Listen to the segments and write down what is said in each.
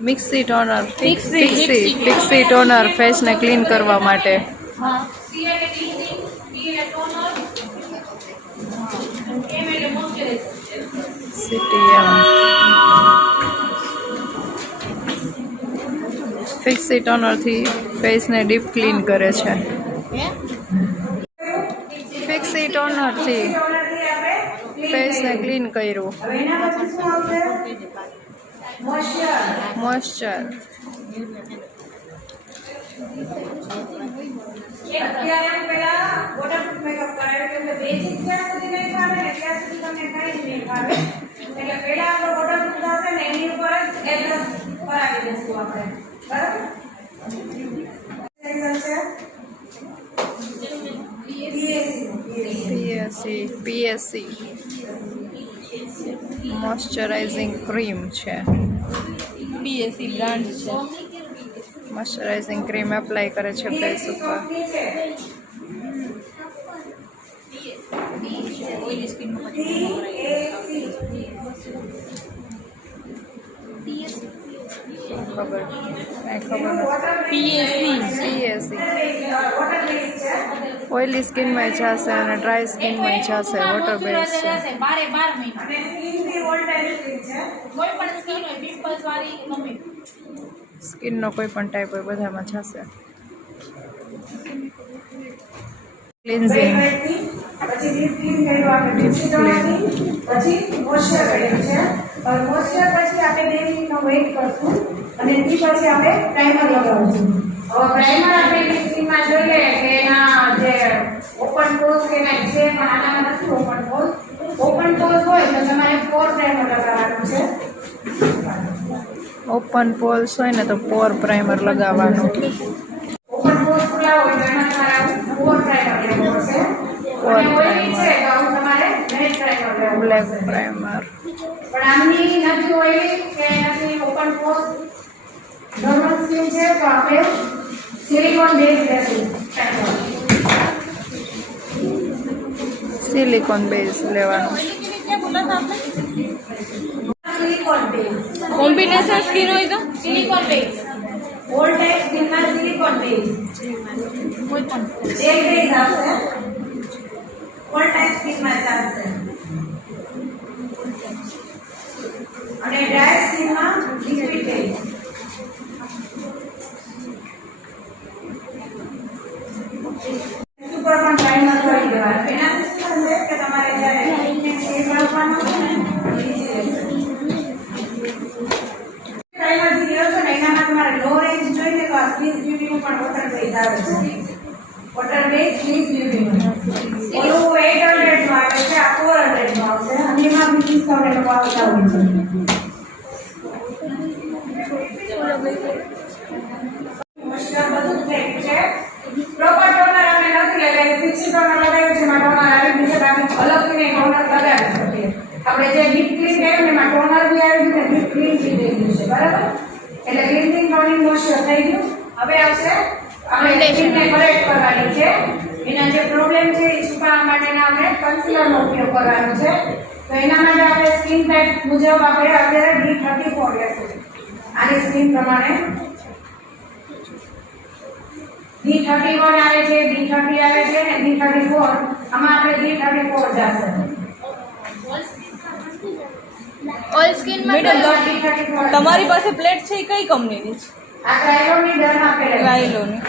Mixie toner ફિક્સી toner ફેસને clean કરવા માટે. ફિક્સી ટોનરથી ફેસને deep clean કરે છે. ફિક્સી ટોનરથી ફેસને ક્લીન કર્યું. મોઇશ્ચર PSC મોઇશ્ચરાઇઝિંગ ક્રીમ છે. PSC બ્રાન્ડ છે. મોઇશ્ચરાઇઝિંગ ક્રીમ એપ્લાય કરે છે ફેસ ઉપર. ખબર PSC ઓઇલી સ્કિનમાં જશે અને ડ્રાય સ્કિનમાં જશે. વોટર બેઝ છે. સ્કિનનો કોઈ પણ ટાઈપ હોય બધામાં જશે. ક્લિન્ઝિંગ અને તે પછી આપણે પ્રાઇમર લગાવશું. હવે પ્રાઇમર આપણે સ્કિનમાં જોઈએ કે એના જે ઓપન પોર્સ કે ના છે પણ આનામાં નથી ઓપન પોર્સ. ઓપન પોર્સ હોય તો તમારે પોર પ્રાઇમર લગાવવાનું છે. ઓપન પોર્સ હોય ને તો પોર પ્રાઇમર લગાવવાનું. ઓપન પોર્સ ખુલ્લા હોય તો એમાં તમારે પોર પ્રાઇમર લેવાનું છે. પોર પ્રાઇમર છે તો તમારે બ્લેક પ્રાઇમર લેવાનું. બ્લેક પ્રાઇમર પણ આમની નથી હોય કે નથી ઓપન પોર્સ નોર્મલ સ્કિન છે તો આપણે સિલિકોન બેઝ લેશું. સિલિકોન બેઝ લેવાનું. સિલિકોન બેઝ કોમ્બિનેશન સ્કિન હોય તો સિલિકોન બેઝ ઓલ ટાઈપ સ્કિનમાં સિલિકોન બેઝ જેલ બેઝ આવશે. ઓલ ટાઈપ સ્કિનમાં ચાલશે અને ડ્રાય સ્કિનમાં લિક્વિડ બેઝ. સુપર પણ પ્રાઇમર કરી દેવાનું. એનાથી શું થશે કે તમારે જ્યારે શેડ રાખવાનો છે ને પ્રાઇમર જે લ્યો છો ને એનામાં તમારે લો રેન્જ જોઈએ તો આ સ્લીઝ બ્યુટીનું પણ વોટર બેઝ આવે છે. વોટર બેઝ સ્લીઝ બ્યુટીનું ઓલું 800 નું આવે છે, આ 400 નું આવશે અને એમાં બી ડિસ્કાઉન્ટ એ લોકો આવતા હોય છે. મોઇશ્ચર બધું જ ફેક છે. પ્રોપર ટોનર અમે નથી લગાવ્યું. ફિક્સી ટોનર લગાવ્યું છે. એમાં ટોનર આવી ગયું છે. બાકી અલગથી નહીં ટોનર લગાવી શકીએ. આપણે જે ડીપ ક્લીન કર્યું ને એમાં ટોનર બી આવી ગયું ને ડીપ ક્લીન બી થઈ ગયું છે. બરાબર? એટલે ક્લિન્ઝિંગ ટોનિંગ મોઇશ્ચર થઈ ગયું. હવે આવશે આપણે સ્કિનને કરેક્ટ કરવાની છે. એના જે પ્રોબ્લેમ છે એ છુપાવવા માટેના આપણે કન્સીલરનો ઉપયોગ કરવાનો છે. તો એના માટે આપણે સ્કિન ટાઈપ મુજબ આપણે અત્યારે D34 લેશું. આની સ્કિન પ્રમાણે D31 આવે છે, D30 આવે છે ને D34. આમાં આપણે D34 જશે. ઓલ સ્કિન મેડમ તમારી પાસે પ્લેટ છે કઈ કંપનીની છે? આ ક્રાયોની ડરમાં પેરેલ રાયલોની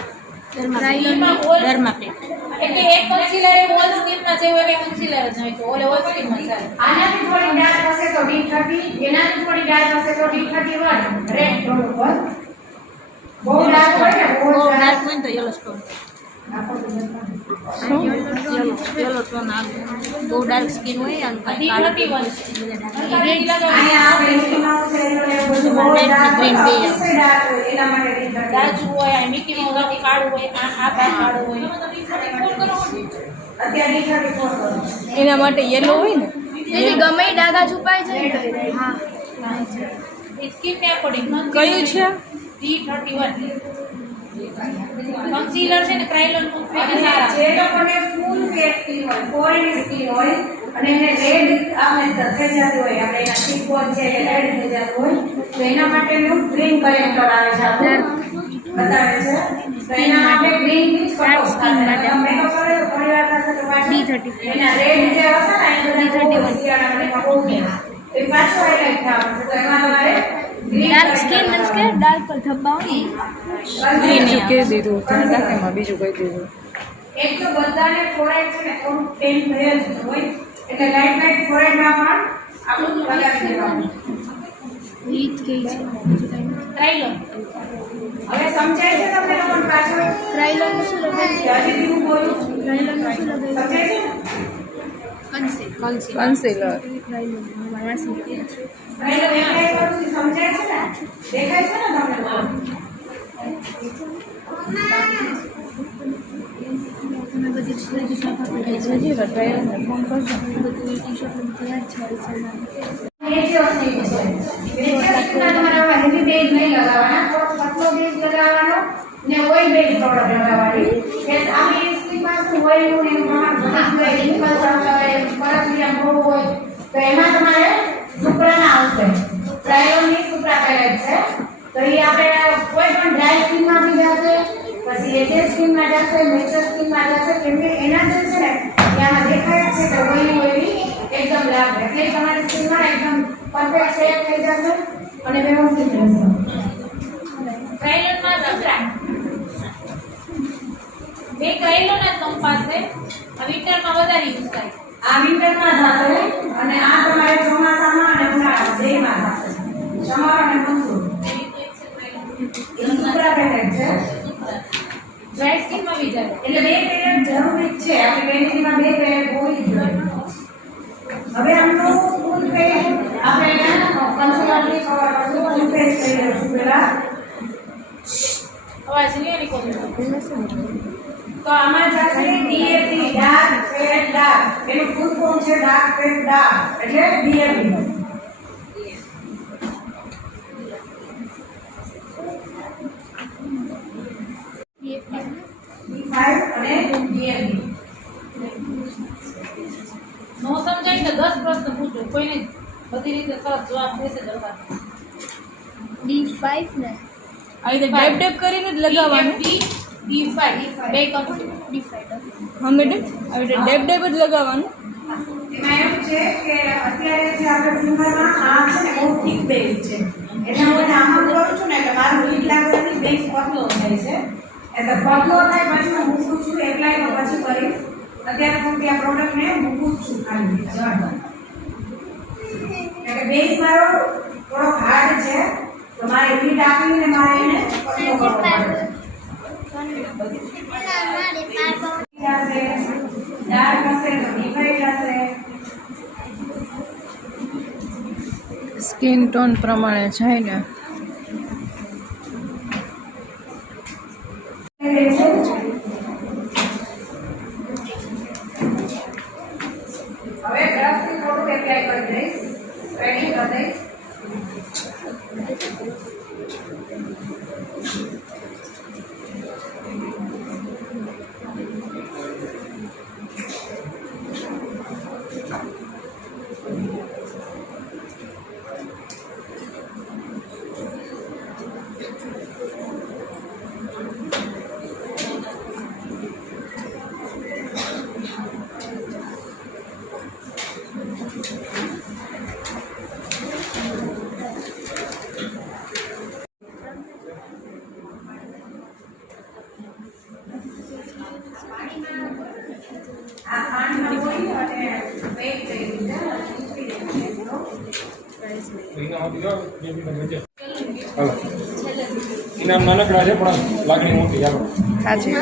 ડરમાં પ્લેટ એટલે એક કન્સીલર એ ઓલ સ્કિનમાં જેવું એક કન્સીલર જ હોય તો ઓલે ઓલ સ્કિનમાં ચાલે. આનાથી થોડી ડાર્ક હશે તો D30, એનાથી થોડી ડાર્ક હશે તો D31 રેડ ટોન ઉપર. બહુ ડાર્ક હોય ને બહુ ડાર્ક હોય ને તો યલો સ્ટોન યલો ટોન આવે. બહુ ડાર્ક સ્કિન હોય અને કાંઈ કાળું અહીંયા આપણે સ્કિનનો સેલો ને બધું બહુ ડાર્ક ગ્રીન બે ડાર્ક હોય એના માટે D30 રાજુ હોય આ મિકી માઉસ કાળું હોય આ કાળું હોય. અત્યારે D34 કરો. એના માટે યેલો હોય ને એની ગમે ડાઘા છુપાય છે ને. હા સ્કિન ને અકોર્ડિંગ કયું છે? D31 કન્સીલર છે ને ક્રાયલોન અને જે લોકોને ફૂલ ફેર સ્કિન હોય ફોરેન સ્કિન હોય અને એને રેડ આપણે થઈ જતું હોય આપણે એના ચીકબોન છે એ રેડ થઈ જતું હોય તો એના માટેનું ગ્રીન કલેક્ટર આવે છે આપણું બતાવે છે તો એના માટે ગ્રીન ની જ Dark skin માટે. તમે તો કરે તો ઘણી વાર થશે તો પાછું D34. એના રેડ જે હશે ને એ બધા બહુ શિયાળામાં એમાં બહુ એ પાછું હાઇલાઇટ થવાનું છે તો એમાં તમારે green dark colour skin means કે ડાર્ક પર ધબ્બા હોય ને. બીજું કહી દીધું તમે દાખલામાં બીજું કહી દીધું. એક તો બધાને ફોરેડ છે ને થોડું પેન ભરેલ જ હોય એટલે લાઈટ ફોરેડમાં પણ આપણું લગાવી દેવાનું રીત કઈ છે ક્રાયલોન હવે સમજાય છે તમને લોકોને પાછળ ક્રાયલોન શું લગાવ્યું હજી હું બોલું ક્રાયલોન શું લગાવ્યું સમજાય છે ને કન્સીલર ક્રાયલોન મારા શું એટલે એપ્લાય કરું છું સમજાય છે ને દેખાય છે ને તમને લોકોને? તમે બધી ટી-શર્ટ ફોન કરજો. એ જે વસ્તુ છે બેઝમાં તમારે આવા હેવી બેઝ નહીં લગાવવાના થોડો પતલો બેઝ લગાવવાનો ને ઓઇલ બેઝ પ્રોડક્ટ લગાવવાની કે આવી સ્કીનમાં શું ઓઇલનું ને એનું પ્રમાણ ઘણા હોય રિંકલ્સ આવતા હોય પરફિયમ બહુ હોય તો એમાં તમારે સુપ્રાના આવશે ટ્રાયોલની સુપ્રા પેલેટ છે તો એ આપણે કોઈ પણ ડ્રાય સ્કીનમાં બી જશે પછી એજેડ સ્કીનમાં જશે મેચ્યોર સ્કીનમાં જશે કેમ કે એના જે છે ને ત્યાં દેખાય જ છે કે ઓઇલી એકદમ લાગે એટલે તમારી સ્કીનમાં એકદમ પરફેક્ટ સેટ થઈ જશે અને વ્યવસ્થિત રહેશે ક્રાયલોનમાં સુપ્રા બે ક્રાયલોન જ તમ પાસે આ વિન્ટરમાં વધારે યુઝ થાય આ વિન્ટરમાં થશે અને આ તમારે ચોમાસામાં અને ઉનાળામાં બેમાં થશે સમર અને મનસૂન એ સુપરા પેલેટ છે ડ્રાય સ્કિનમાં બી જાય એટલે બે પેલેટ જરૂરી જ છે આપણે પેલેટમાં બે પેલેટ હોવી જ જોઈએ હવે આમનું ફૂલ પેજ આપણે કન્સલ્ટન્ટની કવર કરશું ફૂલ પેજ કરી લઈશું પહેલા અવાજ નહીં નીકળતો તો આમાં જશે DAP ડાર્ક ફેટ ડાર્ક એનું ફૂલ ફોર્મ છે ડાર્ક ફેટ ડાર્ક એટલે DAP D5 અને DAP નો સમજાય તો 10 પ્રશ્ન પૂછો કોઈને બધી રીતે સરસ જવાબ દેશે દરકાર D5 ને આ રીતે ડેપ ડેપ કરીને જ લગાવવાનું D5 બે કંપની D5 હા મેડમ આવી રીતે ડેપ ડેપ જ લગાવવાનું એમાં એવું છે કે અત્યારે જે આપણે ફિંગરમાં આ છે ને બહુ થીક બેઝ છે એટલે હું આમાં કરું છું ને એટલે મારું લીડ લાગવાથી બેઝ પતલો થાય છે એટલે પતલો થાય પછી હું મૂકું છું એપ્લાય પછી કરીશ અત્યારે હું ત્યાં પ્રોડક્ટને મૂકું જ છું ખાલી એટલે બેઝ મારો થોડો હાર્ડ છે તો મારે લીડ આપીને મારે એને પતલો કરવો પડે ડાર્ક હશે તો ડિવાઈડ હશે સ્કિન ટોન પ્રમાણે જાય ને હવે બ્રશથી થોડુંક એપ્લાય કરી દઈશ સ્પ્રેડિંગ કરી દઈશ આ પાણીમાં બોળી અને વેટ કરી દીધા ઇનામ નાનકડા છે પણ લાગણી મોટી ચાલો સાચી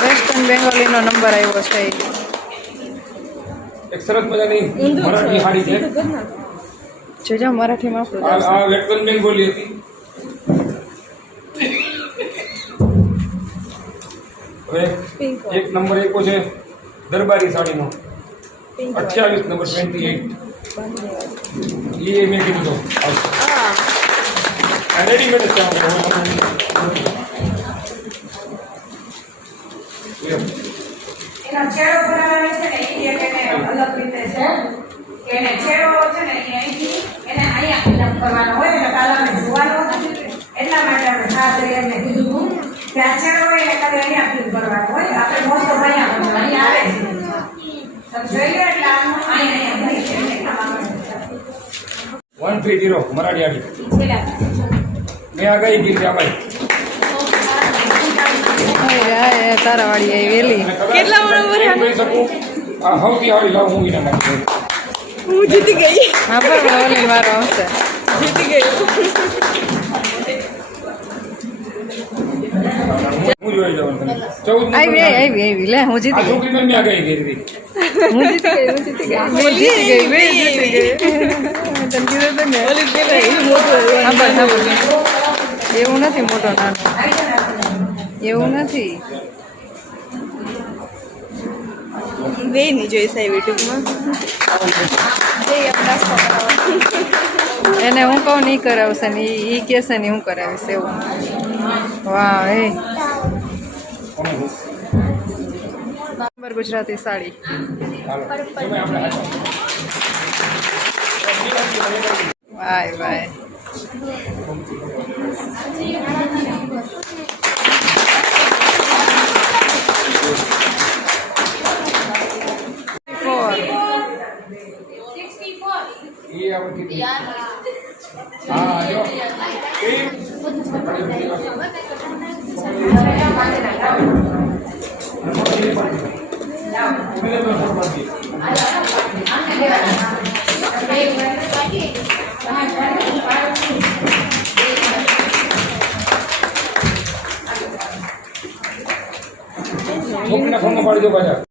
વેસ્ટર્ન બેંગોલીનો નંબર આવ્યો છે એક સરસ મજાની મરાઠી સાડી છે જોજો મરાઠીમાં આપણું આ વેસ્ટર્ન બેંગોલી હતી હવે એક નંબર એકો છે દરબારી સાડીનો 28 નંબર 28 એ મેં કીધું તો રેડીમેડ જ છે એનો છેડો બનાવવાનો છે ને એ એને અલગ રીતે છે કે એને છેડો છે ને એ અહીંથી એને અહીંયા ફિલઅપ કરવાનો હોય એટલે કાલાને જોવાનો એટલા માટે આપણે ખાસ એમને કીધું કે આ છેડો હોય એટલે ખાલી અહીંયા ફિલ કરવાનો હોય આપણે મોસ્ટ ઓફ અહીંયા કરવાનું અહીંયા આવે છે તમે જોઈ લો એટલે આનું અહીંયા ભરી છે એટલા માટે 130 મરાઠી આડી મેં આ ગઈ ગીર ભાઈ તારા વાળી આવી વેલી કેટલા બરાબર કહી શકું આ સૌથી હારી લાવ હું વિના માટે હું જીતી ગઈ હા પણ ઓલી વારો આવશે જીતી ગઈ હું જોઈ જવાનું તમે 14 આવી લે હું આ જીતી ગઈ છોકરી મેં આ ગઈ ગીર હું જીતી ગઈ મેં જીતી ગઈ તને કીધું હતું ને ઓલી પેલા મોટું સાંભળ એવું નથી મોટો નાનો એવું નથી બે નહીં જોઈ સાહેબ યુટ્યુબમાં એને હું કહું નહીં કરાવશે ને એ કહેશે ને હું કરાવીશ એવું વાહ એ નંબર ગુજરાતી સાડી વાય વાય એ આવતી હા જો છોકરીના ફોનમાં પાડી દો પાછા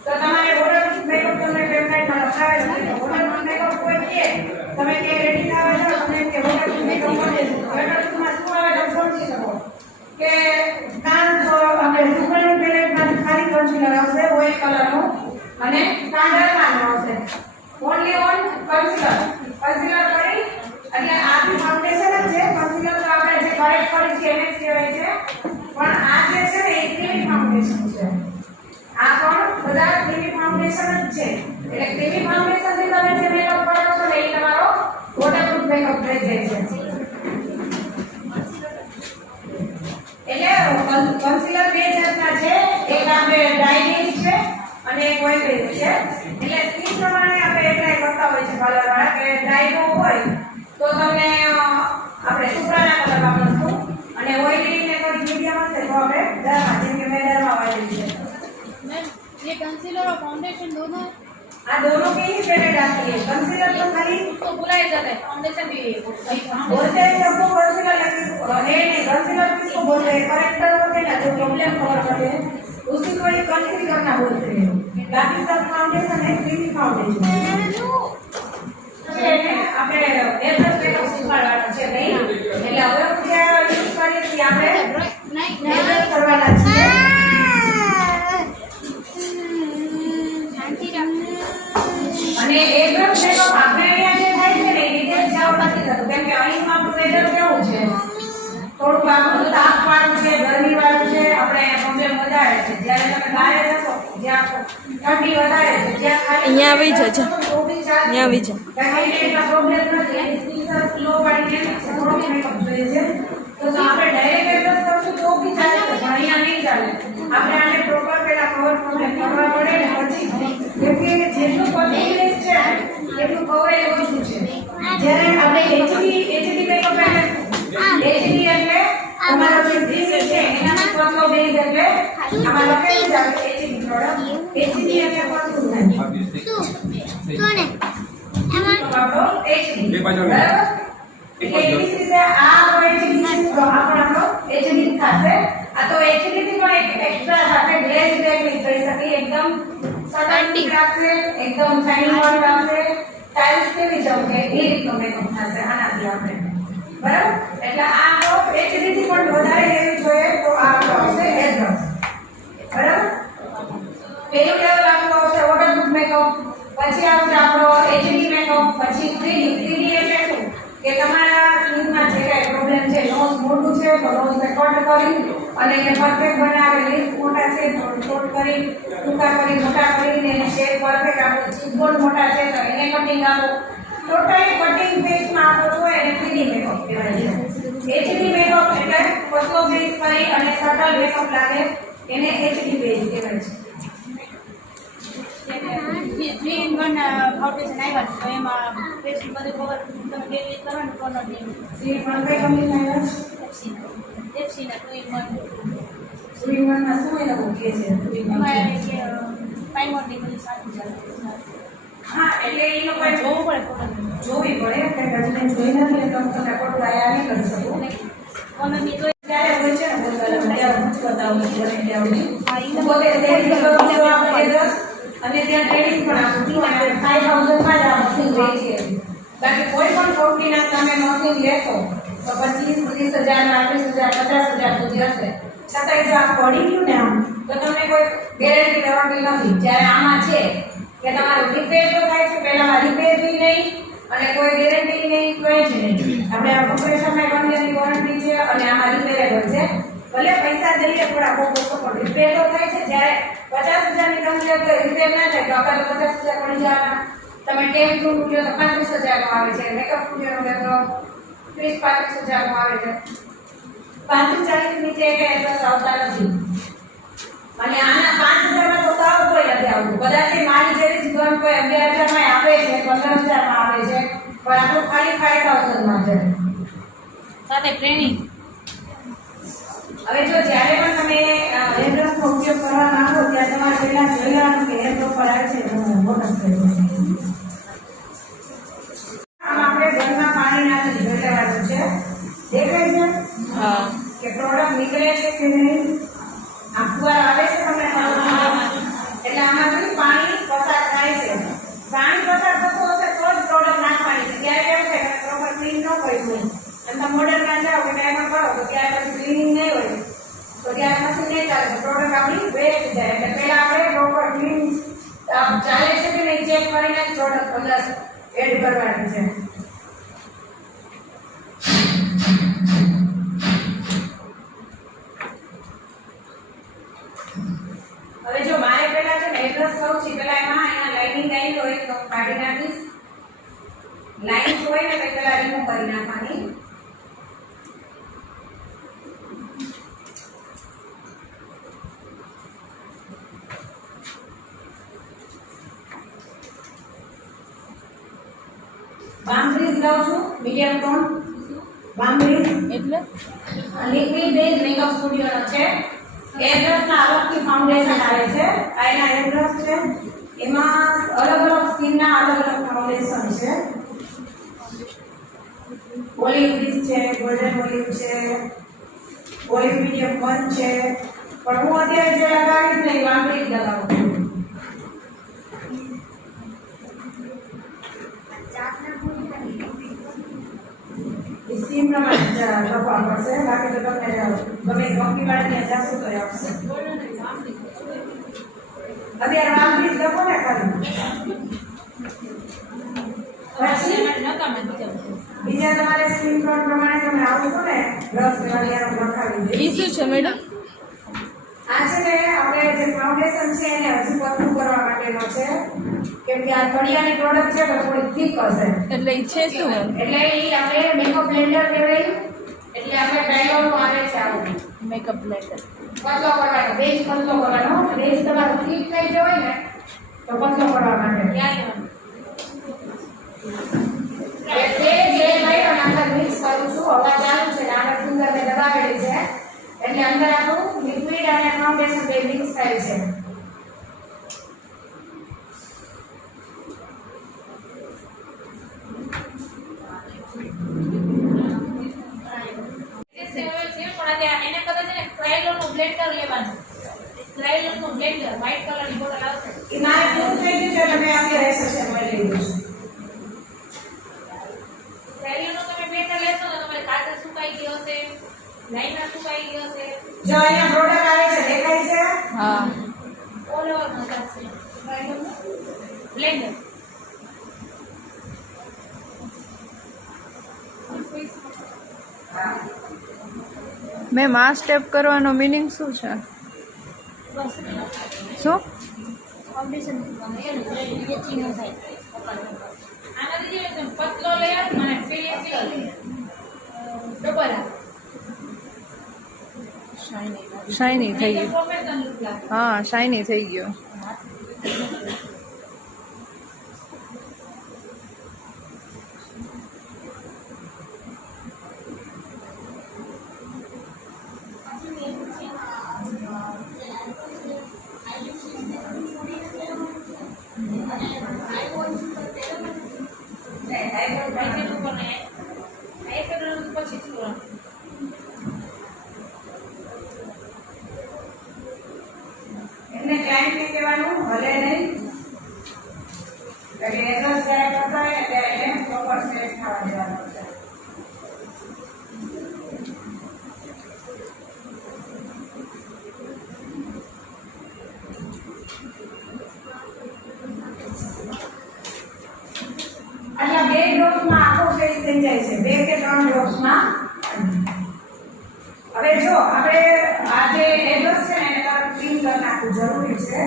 તો તમારે વોટરપ્રૂફ મેકઅપ તમને વેબસાઇટમાં લખાવેલ છે વોટરપ્રૂફ મેકઅપ કોઈ કે તમે કે રેડી થાવ છો તમને કે વોટરપ્રૂફ મેકઅપ મળે છે વોટરપ્રૂફમાં શું આવે તમે સમજી શકો કે કાન તો આપણે સુપરનું પેલેટમાં ખાલી કન્સીલર આવશે ઓઇલ કલરનું અને કાંડામાં આવશે ઓનલી ઓન કન્સીલર કરી એટલે આ બી ફાઉન્ડેશન જ છે કન્સીલર તો આપણે જે કરેક્ટ કરી છે એને જ કહેવાય છે પણ આ જે છે ને એ ક્રીમી ફાઉન્ડેશન છે આ પણ બધા ક્રીમી ફાઉન્ડેશન જ છે એટલે ક્રીમી ફાઉન્ડેશન થી તમે જે મેકઅપ કરો છો ને એ તમારો વોટરપ્રૂફ મેકઅપ થઈ જાય છે એટલે કન્સીલર બે જાતના છે એક આપણે ડ્રાય બેઝ છે અને એક ઓઇલ બેઝ છે એટલે સ્કિન પ્રમાણે આપણે એપ્લાય કરતા હોય છે કલર વાળા કે ડ્રાય નો હોય તો તમને આપણે સુપ્રાના કલર વાપરશું અને ઓઇલી ને કોઈ મીડિયમ હશે તો આપણે ડરમાં જેમ કે મેં ડરમાં વાપરી છે ये कंसीलर और फाउंडेशन दोनों आ दोनों के ही पेरेड आती है कंसीलर तो खाली उसको बुलाया जाता है फाउंडेशन भी बोलते हैं सबको कंसीलर लेकिन नहीं कंसीलर किसको बोलते हैं करेक्टर होते हैं ना जो प्रॉब्लम कवर करते हैं उसी को ये कंसील करना बोलते हैं बाकी सब फाउंडेशन है क्रीमी फाउंडेशन આપણે નેચરલ મેકઅપ શીખવાડવાનો છે નહીં એટલે હવે જે યુઝ કરીએ છીએ આપણે નેચરલ કરવાના છીએ અને એકદમ મેકઅપ આપણે અહીંયા જે થાય છે ને એ રીતે જાવ નથી થતું કેમ કે અહીંમાં આપણું વેધર કેવું છે થોડુંક આપણું તાપમાન છે ગરમી વાળું છે આપણે પ્રોબ્લેમ વધારે છે જ્યારે તમે બહાર જશો જ્યાં ઠંડી વધારે છે ત્યાં ખાલી અહીંયા આવી જજો તો બી ચાલશે. અહીંયા આવી જાઓ કારણ કે એટલા પ્રોબ્લેમ નથી એની સ્કિન સ્લો વાળી કેમ છે થોડો મેકઅપ જોઈએ છે તો જો આપણે ડાયરેક્ટ એડ્રેસ કરશું તો બી ચાલશે પણ અહીંયા નહીં ચાલે આપણે આને પ્રોપર પેલા કવર કરવા પડે ને પછી કેમ કે જેટલું પર્સન્ટેજ છે એટલું કવરેજ ઓછું છે જ્યારે આપણે એચડી મેકઅપ એચડી એટલે તમારો જે બેઝ છે એના પરનો બેઝ એટલે આમાં લખેલું છે એચડી પ્રોડક્ટ એચડી એટલે પરનું થાય એની પાછળ બરાબર? એટલે એવી જ રીતે આ HDC તો આપણો HDC થશે. આ તો HDC પણ એક એક્સ્ટ્રા સાથે ગ્લેઝ ટેકનિક કરી શકી. એકદમ સટલ રાખશે, એકદમ શાઇનિંગ વાળું રાખશે. ટાઇલ્સ કેવી ચમકે એ રીતનો મેકઅપ થશે આનાથી આપણે. બરાબર? એટલે આ આપણો HDC પણ વધારે લેવી જોઈએ તો આ આપણો આવશે હેર બ્રશ. બરાબર? પેલું લેવલ આપણું આવશે વોટરપ્રૂફ મેકઅપ, પછી આવશે આપણો HD મેકઅપ, પછી 3D એટલે શું કે તમારા સ્કિનમાં જે કાંઈ પ્રોબ્લેમ છે, નોઝ મોટું છે તો નોઝને કટ કરી અને એને પરફેક્ટ બનાવી, લીપ્સ મોટા છે તો શોર્ટ કરી, ટૂંકા કરી, મોટા કરીને એને શેપ પરફેક્ટ આપો, ચીકબોર્ડ મોટા છે તો એને કટિંગ આપો. ટોટલી કટિંગ ફેસમાં આપો છો એને 3D મેકઅપ કહેવાય છે. HD મેકઅપ એટલે પતલો બેઝ કરી અને સટલ મેકઅપ લાગે એને HD બેઝ કહેવાય છે. 3-in-1 ફાઉન્ડેશન આવ્યા છે તો એમાં ફેસ બધી કવર તમે ડેલી કરો ને ટોનર ડે જે પણ કઈ કંપની આવ્યા FC ના 2-in-1 સુરીવનમાં શું એ લોકો કહે છે એમાં કે ટાઈમર ની બધી સારી ચાલે. હા એટલે એ લોકો જોવું પડે ટોનર જોવી પડે કે હજી જોઈ નથી એટલે હું તમને ખોટું આયા નહીં કરી શકું. ટોનરની તો ત્યારે હોય છે ને બધા ત્યારે હું જ બતાવું છું બને ત્યાં સુધી. હું પોતે ટ્રેનિંગ કરું છું આપણે એડ્રેસ અને ત્યાં ટ્રેનિંગ પણ આપું છું અને 5000 માં જ આ મશીન હોય છે. બાકી કોઈ પણ કંપનીના તમે મશીન લેશો તો 25-30,000 30,000 50,000 સુધી હશે. છતાંય જો આ પડી ગયું ને આમ તો તમને કોઈ ગેરંટી લેવાની નથી. જ્યારે આમાં છે કે તમારું રિપેર તો થાય છે, પહેલામાં રિપેર બી નહીં અને કોઈ ગેરંટી નહીં, કોઈ જ નહીં. આપણે આ ઓપરેશનમાં 1 યરની વોરંટી છે અને આમાં રિપેરેબલ છે. ભલે પૈસા દઈએ થોડા બહુ ઓછો પણ રિપેર તો થાય છે. જ્યારે 50,000 ની કંપની તો રિપેર ના થાય તો આપણે 50,000 પડી જવાના. તમે ટેપ નું લો તો 35,000 નો આવે છે, મેકઅપ સ્ટુડિયો નો લો તો 30-35,000 નો આવે છે. 35-40 નીચે એટલે એડ્રેસ આવતા નથી. અને આના 5,000 માં તો સાવ કોઈ નથી આવતું. કદાચ મારી જેવી જ ગન કોઈ 11,000 માં આવે છે, 15,000 માં આવે છે, પણ આપણું ખાલી 5,000 માં છે. સાથે ટ્રેનિંગ. હવે જો જ્યારે પણ તમે હેરબ્રશનો ઉપયોગ કરવા માંગો ત્યારે તમારે પહેલા જોઈ લેવાનું કે હેરબ્રશ પર આવે છે બોનસ આમ આપણે ઘરમાં પાણી નાખી જોઈ લેવાનું છે. દેખાય છે હા કે પ્રોડક્ટ નીકળે છે કે નહીં. આ ફુવારા આવે છે તમને એટલે આમાંથી પાણી પસાર થાય છે. પાણી પસાર થતું હશે તો જ પ્રોડક્ટ નાખવાની છે. ત્યારે કેવું છે કે પ્રોપર ક્લીન ન કર્યું હોય અને મોડેલમાં જાઓ કે ટાઈમર કરો તો ત્યારે પછી ક્લીનિંગ નહીં હોય તો ત્યારે મશીન નહીં ચાલે, પ્રોડક્ટ આપણી વેસ્ટ જાય. એટલે પહેલા આપણે પ્રોપર ક્લીન ચાલે છે કે નહીં ચેક કરીને જ પ્રોડક્ટ અંદર એડ કરવાની છે. હવે જો મારે પહેલા છે ને એડ્રેસ કરું છું પહેલા એમાં અહીંયા લાઇનિંગ આવી હોય તો કાઢી નાખીશ. લાઇન હોય ને તો પહેલા રિમૂવ કરી નાખવાની. બાઉન્ડ્રીઝ લઉં છું મીડિયમ ટોન બાઉન્ડ્રીઝ એટલે લિક્વિડ બેઝ મેકઅપ સ્ટુડિયોનો છે. એડ્રેસના અલગથી ફાઉન્ડેશન આવે છે. આ એના એડ્રેસ છે. એમાં અલગ અલગ સ્કિનના અલગ અલગ ફાઉન્ડેશન છે. ઓલિવ બ્લીચ છે, ગોલ્ડન ઓલિવ છે, ઓલિવ મીડિયમ 1 છે. પણ હું અત્યારે જે લગાવીશ ને એ બાઉન્ડ્રીઝ લગાવું છું. સ્કીમ પ્રમાણે લખવા પડશે. બાકી તો તમને ગમે કંપની વાળાને જાશો તો આપશે. અત્યારે બાઉન્ડ્રીઝ લખો ને ખાલી. પછી બીજા તમારે સ્કીમ ટોન પ્રમાણે તમે આવશો ને બ્રશ દ્વારા લખાવી દે. ઈ શું છે મેડમ? આ છે ને આપણે જે ફાઉન્ડેશન છે એને હજી પતલું કરવા માટેનો છે. કેમ કે આ તળિયાની પ્રોડક્ટ છે તો થોડી થીક હશે. એટલે ઈ છે શું? એટલે એ આપણે મેકઅપ બ્લેન્ડર કહેવાય. એટલે આપણે ટ્રાયલનું આવે છે આવું મેકઅપ બ્લેન્ડર. પતલો કરવાનો, બેઝ પતલો કરવાનો. બેઝ તમારો થીક થઈ ગયો હોય ને તો પતલો કરવા માટે જે ભાઈ અંદર મિક્સ કરું છું. હવા ચાલુ છે ને આગળ ફિંગર ને દબાવેલી છે એટલે અંદર આપણું લિક્વિડ અને ફાઉન્ડેશન બે મિક્સ થાય છે. સાયલન્ટનું બ્લેન્ડર વ્હાઇટ કલરની બોટલ આવશે. એ મારે પૂરું થઈ ગયું છે એટલે મેં અત્યારે એસોસિએટ લઈ લીધું છે. સાયલન્ટનું તમે બ્લેન્ડર લેશો તો તમારે કાચા સુકાઈ ગયો હશે, લાઈના સુકાઈ ગયો હશે, જો અહીંયા પ્રોડક્ટ આવે છે દેખાય છે. હા ઓલ ઓવર મસાજ છે. બ્લેન્ડર મેમ આ સ્ટેપ કરવાનો મિનિંગ શું છે? શું? ફાઉન્ડેશન ચીનો થાય આનાથી જે તમે પતલો લઈ આવો મને ફેશિયલ ડબલ આવે. શાઇની થઈ ગયું. પ્રોફેશનલ લુક લાગે. હા શાઇની થઈ ગયો. એમને ક્લાયન્ટને કહેવાનું ભલે નહીં એટલે એડ્રેસ જ્યારે કરતા હોય ને ત્યારે એને પ્રોપર સ્ટેજ થવા દેવાનું છે. એટલે 2 ડ્રોપ્સમાં આખો ફેસ થઈ જાય છે, 2 કે 3 ડ્રોપ્સમાં. હવે જો આપણે આ જે એડ્રેસ છે ને એને તરત ક્લીન કરી નાખવું જરૂરી છે.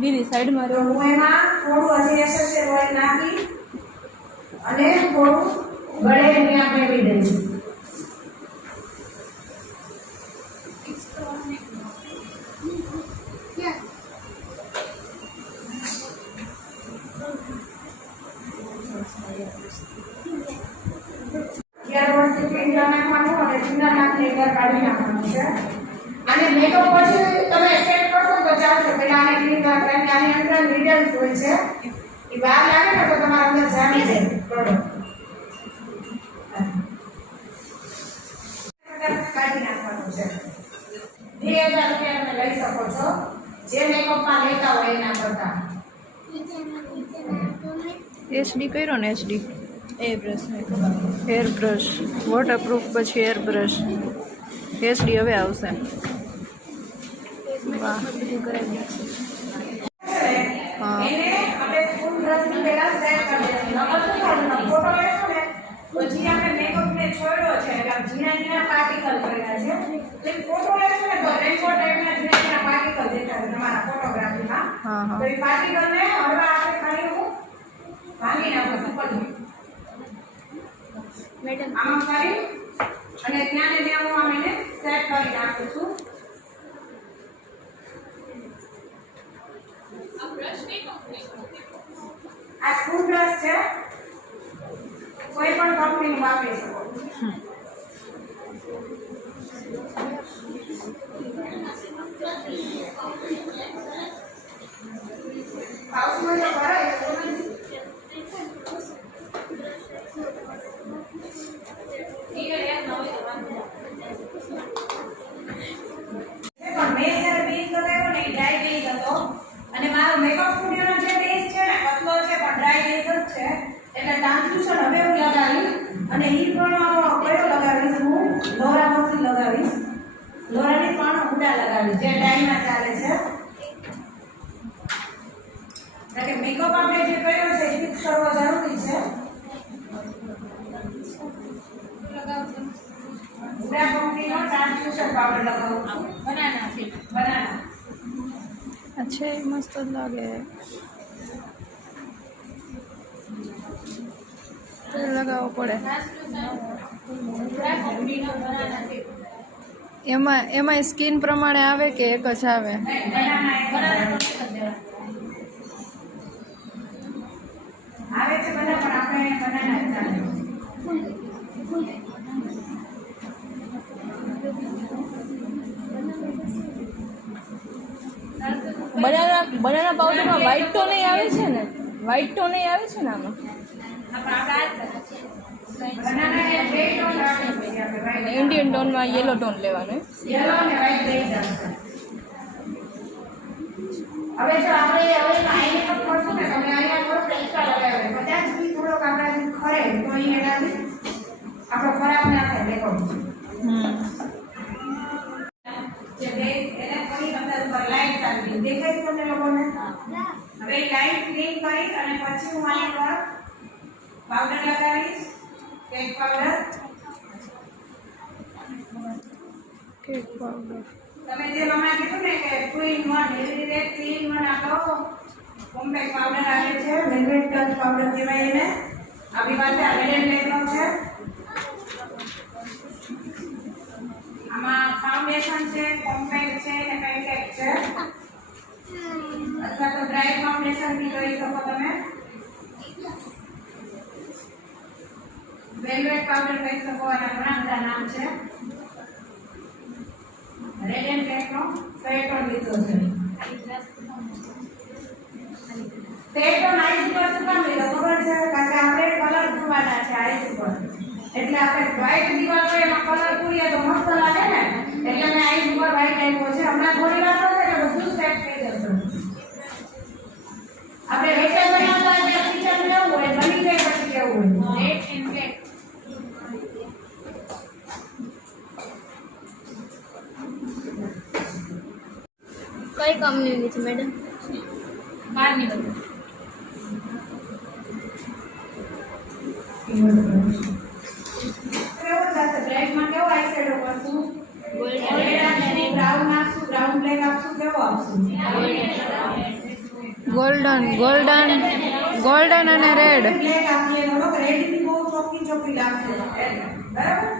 દીદી સાઈડમાં તો હું એમાં થોડું હજી એસેસરી ઓઇલ નાખી અને થોડું ગળે ત્યાં ફેરવી દઈશ. ત્યારબાદ ક્લીન નાખવાનું અને જૂના નાખને એકવાર કાઢી નાખવાનું છે. અને મેકઅપ પછી તમે સેટ કરશો તો ચાલશે. પહેલા આને ક્લીન કરવાનું, આની અંદર નીડલ્સ હોય છે, એ બહાર લાગે ને તો તમારા અંદર જામી જાય પ્રોડક્ટ. કાઢી નાખવાનું છે. 2000 રૂપિયા તમે લઈ શકો છો જે મેકઅપમાં લેતા હોય એના કરતા. એચડી કર્યો ને એચડી હેર બ્રશ વોટરપ્રૂફ પછી હેર બ્રશ એચડી હવે આવશે. વાહ હા એને આપણે સ્પૂન બ્રશની પહેલા સેટ કરી દેવાનું. નકર શું કરવાનું, ફોટો લેશો ને તો જે આપણે મેકઅપને છોડ્યો છે એટલે ઝીણા ઝીણા પાર્ટિકલ કર્યા છે, તો ફોટો લેશો ને તો રેનબો ટાઈપના ઝીણા ઝીણા પાર્ટિકલ દેખાશે તમારા ફોટોગ્રાફીમાં. હા હા તો એ પાર્ટિકલને હવે આપણે ખાલી હું ભાંગી નાખું ઉપરથી મેડમ આમાં કરી અને ત્યાં ને ત્યાં હું આમ એને સેટ કરી નાખું છું. આ સ્પૂન બ્રશ છે, કોઈ પણ કંપનીનું વાપરી શકો. આવું તો કરાય પણ મેં જ્યારે બેઝ લગાવ્યો ને એ ડ્રાય બેઝ હતો અને મારો મેકઅપ સ્ટુડિયોનો જે બેઝ છે ને પતલો છે પણ ડ્રાય બેઝ જ છે એટલે ટ્રાન્સલ્યુશન હવે હું લગાવીશ અને એ પણ કયો લગાવીશ હું લોરા મશીન લગાવીશ. લોરાની પણ ઉડા લગાવીશ જે ટાઈમમાં ચાલે છે. એટલે મેકઅપ આપણે જે કર્યો છે એ ફિક્સ કરવો જરૂરી છે. ઉડા કંપનીનો ટ્રાન્સલ્યુશન પાવડર લગાવું છું. બનાના છે. બનાના અચ્છા એ મસ્ત જ લાગે. લગાવવો પડે. એમાં સ્કિન પ્રમાણે આવે કે એક જ આવે? આવે છે બધા પણ આપણે બનાના જ ચાલે. બનાના પાવડરમાં વ્હાઈટ ટોન આવે છે ને? વ્હાઈટ ટોન આવે છે ને આમાં? બનાના એ બે ટોન આવે છે આપણે white. ઇન્ડિયન ટોનમાં યલો ટોન લેવાનું. યલો અને white બે જ આવશે. હવે જો આપણે હવે આઈને પણ કરશું ને તમે અહીંયા થોડો એક્સ્ટ્રા લગાવ્યો કદાચ બી થોડોક આપણાથી ખરે તો એ એનાથી આપણો ખરાબ ના થાય દેખો જે બેઝ એને થોડી અંદર ઉપર લાઈટ આવી દેખાય તમને લોકોને હવે લાઈટ ક્લીન કરી અને પછી હું આની પર પાવડર લગાવીશ કેક પાવડર તમે જે હમણાં કીધું ને કે 2 in 1 એવી રીતે 3 in 1 આપણો કોમ્પેક્ટ પાવડર આવે છે વેલ્વેટ ટચ પાવડર કહેવાય એને આપણી પાસે આ રેડ લેગનો છે આમાં ફાઉન્ડેશન છે કોમ્પેક્ટ છે અને પેન્ટેક છે અથવા તો ડ્રાય ફાઉન્ડેશન બી કરી શકો તમે વેલ્વેટ પાવડર કહી શકો અને ઘણા બધા નામ છે રેડ એન્ડ બ્લેકનો પેટર્ન લીધો છે પેટર્ન આઈસ પર શું કામ લીધો ખબર છે કારણ કે આપણે કલર પૂરવાના છે આઈસ પર એટલે આપણે વ્હાઈટ દીવાલ હોય એમાં કલર પૂરીએ તો મસ્ત લાગે ને એટલે મેં આઈસ ઉપર વ્હાઈટ આપ્યો છે હમણાં થોડી વાર થશે એટલે બધું સેટ થઈ જશે આપણે વેચાણ બનાવતા હોય એટલે કિચન લેવું હોય બની જાય પછી કેવું હોય રેડ એન્ડ બ્લેક કઈ કંપનીની છે મેડમ? બારની બધું કેવો થશે બ્લેકમાં કેવો આઈશેડો કરશું ગોલ્ડન બ્રાઉન આપશું બ્રાઉન બ્લેક આપશું કેવો આપશું ગોલ્ડન અને રેડ બ્લેક આપીએ થોડોક રેડ થી બહુ ચોખ્ખી લાગશે બરાબર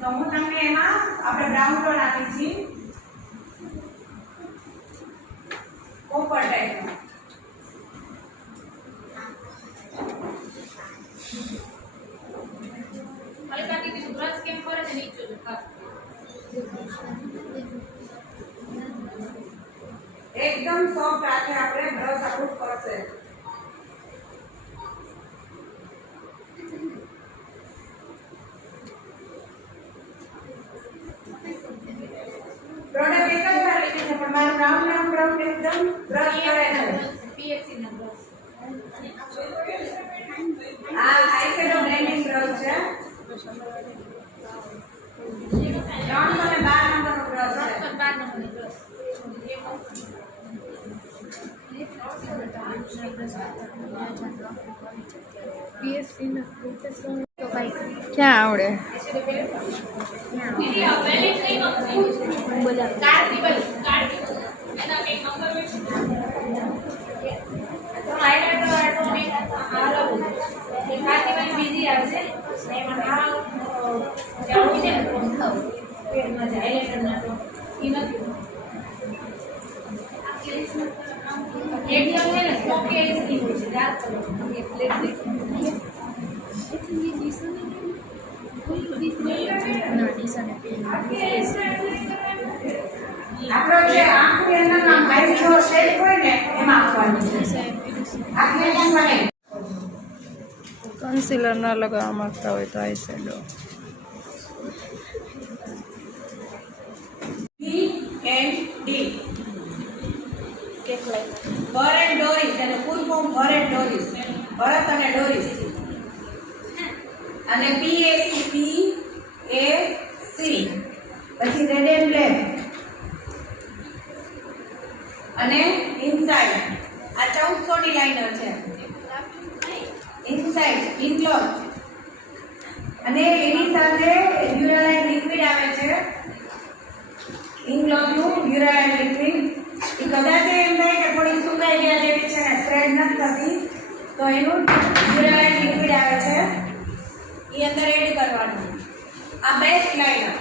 તો હું તમને એમાં આપણે બ્રાઉન ટોન આપી છીએ કોપર ટાઈપનો હલકાથી બીજું બ્રશ કેમ ફરે છે નીચે જો એકદમ સોફ્ટ રાખે આપણે બ્રશ આપણું ફરશે પ્રોડક્ટ એક જ વાર લીધી છે પણ મારું બ્રાઉન એકદમ બ્રશ કરે છે પીએફસી ના બ્રશ આ આઈશેડો બ્લેન્ડિંગ બ્રશ છે 312 નંબરનો બ્રશ છે 12 નંબરનો બ્રશ ક્યાં આવડે દીદી આ વેલિડ કઈ કંપની બોલા કાર્ડિબલ એના કઈ નંબર હોય છે તો હાઇલાઇટર ઓટોમેટિક હાલો એ કાર્ડિબલ બીજી આવશે એમાં આ જાવું છે ને પેનમાં જાય હાઇલાઇટર ના તો ઈ નથી એકદમ છે ને સ્મોકી આઈસ ની હોય છે ડાર્ક કલર એક પ્લેટ આપણો જે આંખની અંદરનો આઈસ જો શેડ હોય ને એમાં આપવાનું છે આંખની અંદર નહીં કન્સીલર ના લગાવવા માંગતા હોય તો eye shadow B and D ભર એન્ડ ડોરીસ એનું ફૂલ ફોર્મ ભર એન્ડ ડોરીસ ભરત અને ડોરીસ અને પીએસી પી એ સી પછી રેડ એન્ડ બ્લેક અને ઇનસાઇડ આ 1400 ની લાઇનર છે ઇનસાઇડ ઇનક્લોઝ અને એની સાથે યુરાલાઇન લિક્વિડ આવે છે ઇનક્લોઝ નું યુરાલાઇન લિક્વિડ એ કદાચ એમ થાય કે થોડી સુકાઈ ગયા જેવી છે ને સ્પ્રેડ નથી થતી તો એનું યુરાલાઇન લિક્વિડ આવે છે એ અંદર એડ કરવાનું આ બેસ્ટ લાઇનર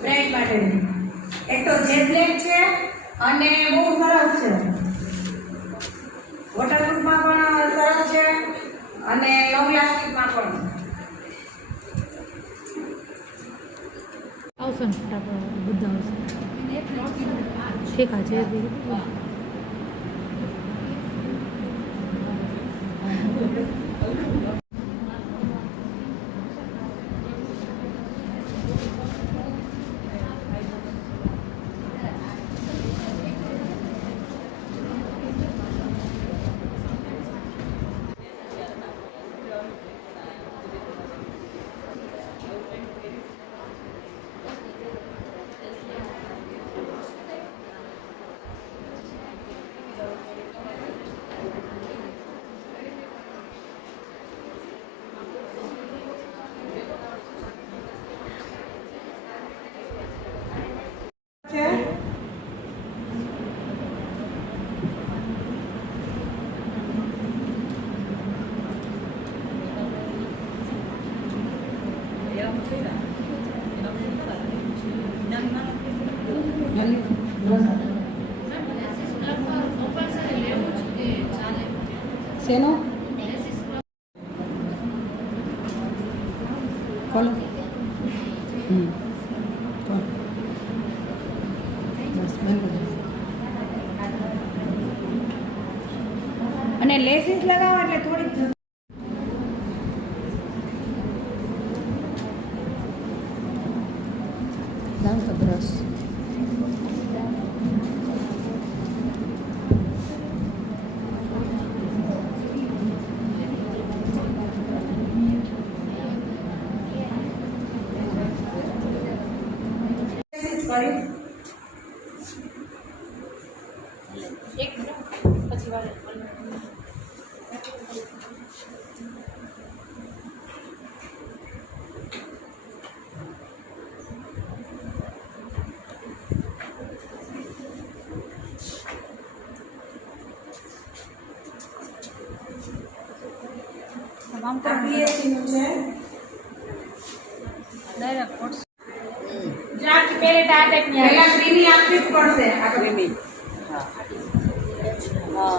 બ્રેડ માટેની એક તો જેટ બ્લેક છે અને બહુ સરસ છે વોટરપ્રૂફમાં પણ સરસ છે અને લોંગ લાસ્ટિંગમાં પણ આવશે ને ફટાફટ બધા આવશે ઠીક છે શેનો ખોલો બસ બંધ કરી દો. અને લેસીસ લગાવો એટલે થોડીક દામ તો બ્રશ એક પછી વાળે તમામ આ PSC નું છે ડાયરેક્ટ જો આખી પેલેટ આ ટાઈપની આવે પહેલા ક્રીમી આપવી જ પડશે આ ક્રીમી હા